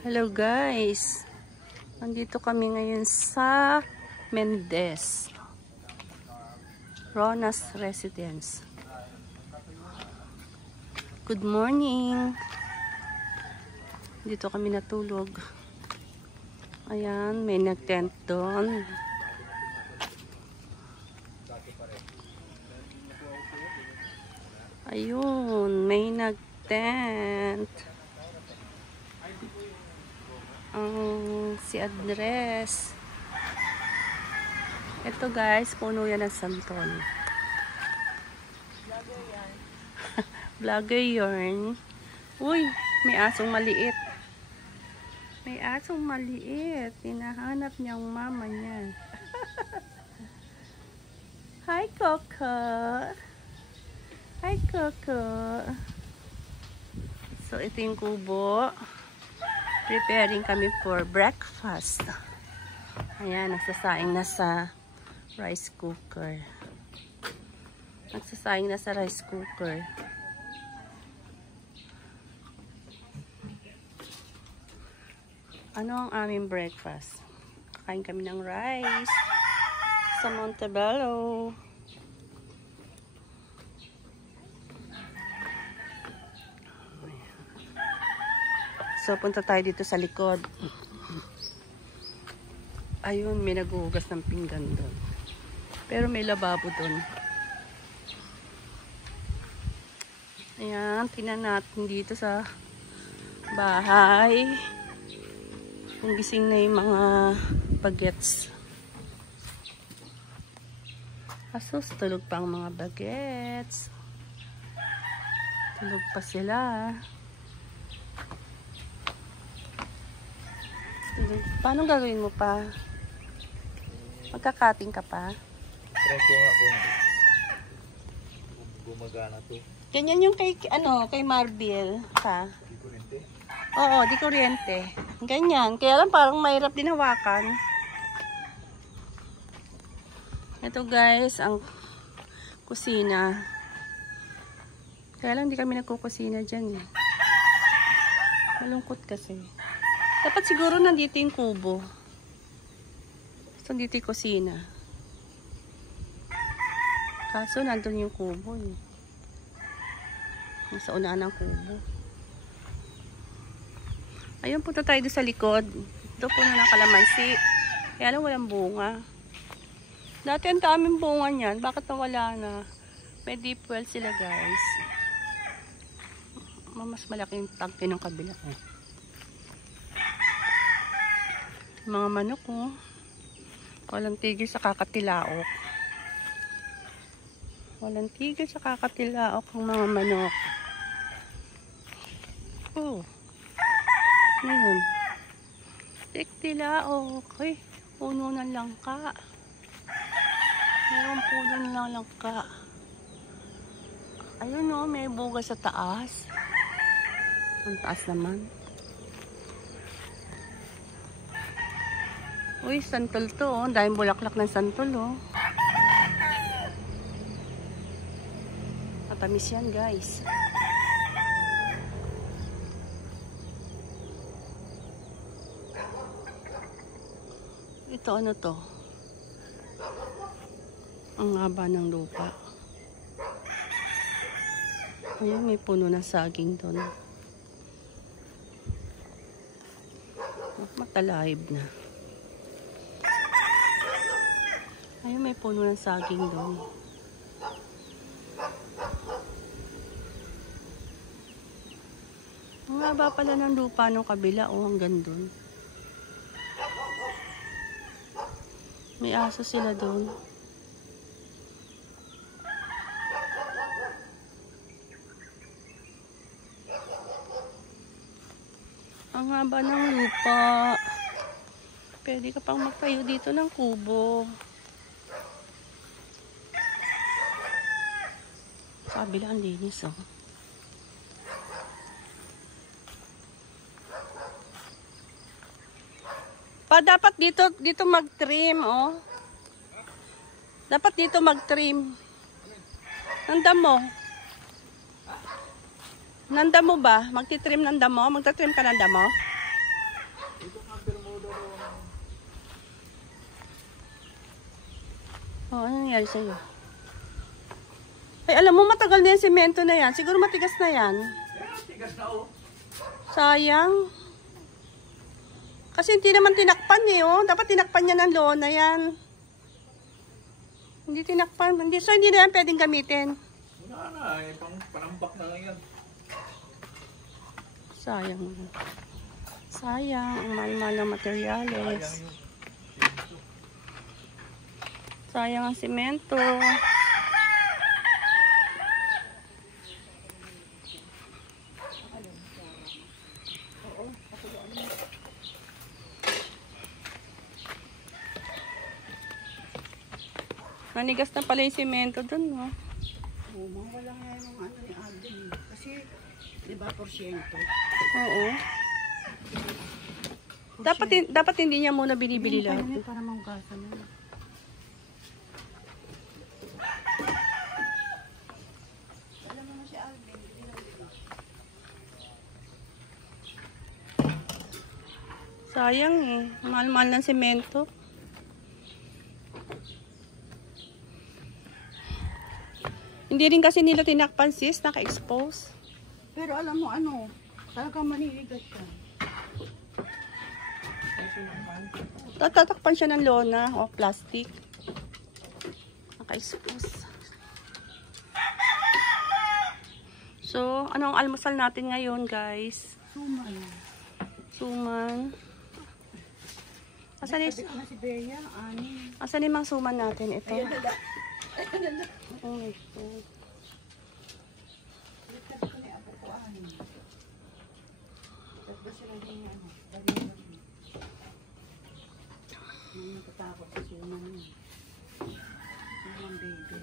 Hello guys, nandito kami ngayon sa Mendez Ronas Residence. Good morning. Dito kami natulog. Ayan, may nag-tent doon. Ayun, may nag-tent. Si Andres. Ito guys, puno yan ng santol. Vlogger yan. Vlogger yarn. Uy, may asong maliit. May asong maliit. Hinahanap niyang mama niya. Hi Coco. Hi Coco. So ito yung kubo. Preparing kami for breakfast. Ayan, nagsasaing na sa rice cooker. Nagsasaing na sa rice cooker. Ano ang aming breakfast? Kakain kami ng rice sa Montebello. So, punta tayo dito sa likod. Ayun, may naghuhugas ng pinggan doon. Pero may lababo doon. Ayan, tingnan natin dito sa bahay. Kung gising na yung mga bagets. Asus, tulog pa ang mga bagets. Tulog pa sila. Paano gagawin mo pa? Magkakating ka pa? Try ko nga kung gumagana to. Ganyan yung kay, kay Marbil. Ha? Di kuryente? Oo, di kuryente. Ganyan. Kaya lang parang mahirap din hawakan. Ito guys, ang kusina. Kaya lang di kami nagkukusina dyan eh. Malungkot kasi. Dapat siguro nandito yung kubo. So, nandito yung kusina. Kaso, nandun yung kubo eh. Nasa unahan ng kubo. Ayun, punta tayo doon sa likod. Ito puno ng kalamansi. Kaya lang walang bunga. Dati ang daming bunga niyan. Bakit nawala na? May deep well sila guys. Mas malaking tangke ng kabila. Mga manok oh. Walang tigil sa kakatilaok. Walang tigil sa kakatilaok ang mga manok. Oh. Ngayon. Tiktilaok. Uy, puno ng langka. Meron puno ng langka. Ayun oh, may buga sa taas. Ang taas naman. Uy, santol to oh. Dahil bulaklak ng santol oh. Matamis yan guys. Ito ano to? Ang haba ng lupa. Ayan, may puno na saging doon. Matalahib na. Ayun, may puno ng saging doon. Ang haba pala ng lupa ng kabila. O, hanggang doon. May aso sila doon. Ang haba ng lupa. Pwede ka pang magtayo dito ng kubo. Sabi lang, ang linis oh. Dapat dito mag-trim oh. Dapat dito mag-trim. Nanda mo. Nanda mo ba? Magtitrim ng damo? Magtatrim ka ng damo? Oh, ano nangyari sa'yo? Ay, alam mo, matagal na yung semento na yan. Siguro matigas na yan. Tigas na oh. Sayang. Kasi hindi naman tinakpan eh, oh. Dapat tinakpan niya ng lona yan. Hindi tinakpan. Hindi, so, hindi na yan pwedeng gamitin. Wala na eh. Panambak na lang yan. Sayang. Sayang. Ang mahal-mahal ng materyales. Sayang yun. Sayang ang semento. Nanigas na pala yung semento dun, no? Oo, wala nga yung ano ni Alden. Kasi, di ba, porsyento? Oo. Dapat hindi niya muna binibili lahat. Para maugasan na. Alam mo na si Alden. Sayang eh. Mahal-mahal ng semento. Hindi rin kasi nila tinakpan sis, naka-expose. Pero alam mo ano, talagang maniligat ka. Tatakpan siya ng lona o plastic. Naka-expose. So, ano ang almusal natin ngayon, guys? Suman. Suman. Asan Sabi ko na si Bea, ani. asan yung mga suman natin? Ito. Ayun na. Ayun na. Oh, ito. Sabi ko na ako ko, ani. Sabi ko sila din ano. Sabi ko na. Hindi natatakot sa suman niya. Suman baby.